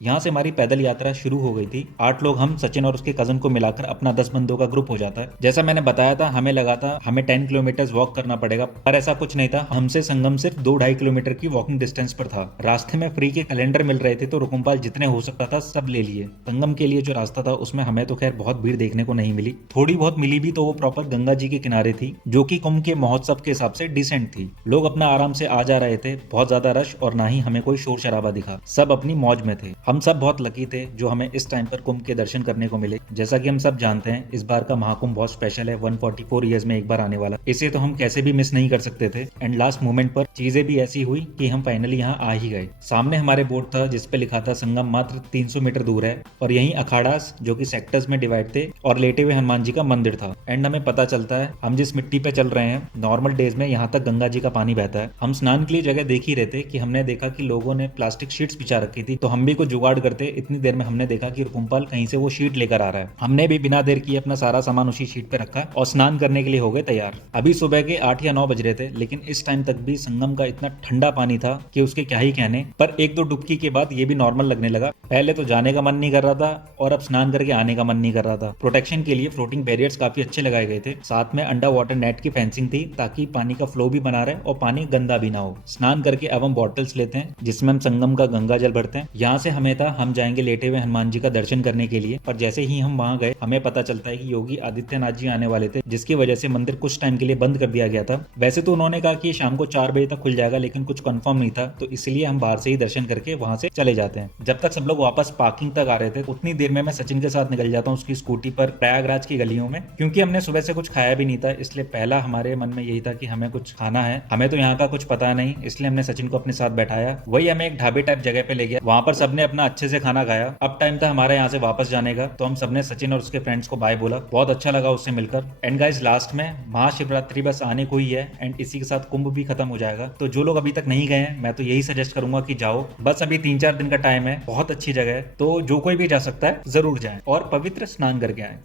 यहाँ से हमारी पैदल यात्रा शुरू हो गई थी। 8 लोग हम, सचिन और उसके कजन को मिलाकर अपना 10 बंदों का ग्रुप हो जाता है। जैसा मैंने बताया था, हमें लगा था हमें 10 किलोमीटर वॉक करना पड़ेगा, पर ऐसा कुछ नहीं था। हमसे संगम सिर्फ 2-2.5 किलोमीटर की वॉकिंग डिस्टेंस पर था। रास्ते में फ्री के कैलेंडर मिल रहे थे, तो रुकुमपाल जितने हो सकता था सब ले लिए। संगम के लिए जो रास्ता था उसमें हमें तो खैर बहुत भीड़ देखने को नहीं मिली, थोड़ी बहुत मिली भी तो वो प्रॉपर गंगा जी के किनारे थी, जो कि कुंभ के महोत्सव के हिसाब से डिसेंट थी। लोग अपना आराम से आ जा रहे थे, बहुत ज्यादा रश और ना ही हमें कोई शोर शराबा दिखा। सब अपनी मौज में थे। हम सब बहुत लकी थे जो हमें इस टाइम पर कुंभ के दर्शन करने को मिले। जैसा कि हम सब जानते हैं, इस बार का महाकुंभ बहुत स्पेशल है, 144 ईयर्स में एक बार आने वाला। इसे तो हम कैसे भी मिस नहीं कर सकते थे। एंड लास्ट मोमेंट पर चीजें भी ऐसी हुई कि हम फाइनली यहाँ आ ही गए। सामने हमारे बोर्ड था जिसपे लिखा था संगम मात्र 300 मीटर दूर है, और यही अखाड़ास जो कि सेक्टर्स में डिवाइड थे, और लेटे हुए हनुमान जी का मंदिर था। एंड हमें पता चलता है हम जिस मिट्टी पे चल रहे हैं, नॉर्मल डेज में यहाँ तक गंगा जी का पानी बहता है। हम स्नान के लिए जगह देख ही रहे थे कि हमने देखा कि लोगों ने प्लास्टिक शीट्स बिछा रखी थी, तो हम भी कुछ जुगाड़ करते। इतनी देर में हमने देखा कि रुकुमपाल कहीं से वो शीट लेकर आ रहा है। हमने भी बिना देर किए अपना सारा सामान उसी शीट पे रखा और स्नान करने के लिए हो गए तैयार। अभी सुबह के 8 या 9 बज रहे थे, लेकिन इस टाइम तक भी संगम का इतना ठंडा पानी था कि उसके क्या ही कहने। पर एक दो डुबकी के बाद ये भी नॉर्मल लगने लगा। पहले तो जाने का मन नहीं कर रहा था, और अब स्नान करके आने का मन नहीं कर रहा था। प्रोटेक्शन के लिए फ्लोटिंग बैरियर्स काफी अच्छे लगाए गए थे। साथ में अंडर वाटर नेट की फेंसिंग थी, ताकि पानी का फ्लो भी बना रहे और पानी गंदा भी ना हो। स्नान करके अब हम बॉटल्स लेते हैं जिसमें हम संगम का गंगा जल भरते हैं। यहाँ से हमें था हम जाएंगे लेटे हुए हनुमान जी का दर्शन करने के लिए, पर जैसे ही हम वहां गए हमें पता चलता है कि योगी आदित्यनाथ जी आने वाले थे, जिसकी वजह से मंदिर कुछ टाइम के लिए बंद कर दिया गया था। वैसे तो उन्होंने कहा कि शाम को 4 बजे तक खुल जाएगा, लेकिन कुछ कंफर्म नहीं था, तो इसलिए हम बाहर से ही दर्शन करके वहां से चले जाते हैं। जब तक सब लोग वापस पार्किंग तक आ रहे थे, उतनी देर में मैं सचिन के साथ निकल जाता हूँ उसकी स्कूटी पर प्रयागराज की गलियों में, क्योंकि हमने सुबह से कुछ खाया भी नहीं था। इसलिए पहला हमारे मन में यही था कि हमें कुछ खाना है। हमें तो यहाँ का कुछ पता नहीं, इसलिए हमने सचिन को अपने साथ बैठाया। वही हमें एक ढाबे टाइप जगह पे ले गया। वहां पर सबने अपना अच्छे से खाना खाया। अब टाइम था हमारे यहाँ से वापस जाने का, तो हम सबने सचिन और उसके फ्रेंड्स को बाय बोला। बहुत अच्छा लगा उससे मिलकर। एंड गाइस, लास्ट में महाशिवरात्रि बस आने को ही है, एंड इसी के साथ कुंभ भी खत्म हो जाएगा। तो जो लोग अभी तक नहीं गए हैं, मैं तो यही सजेस्ट करूंगा कि जाओ। बस अभी 3-4 दिन का टाइम है, बहुत अच्छी जगह है, तो जो कोई भी जा सकता है जरूर जाए और पवित्र स्नान करके आए।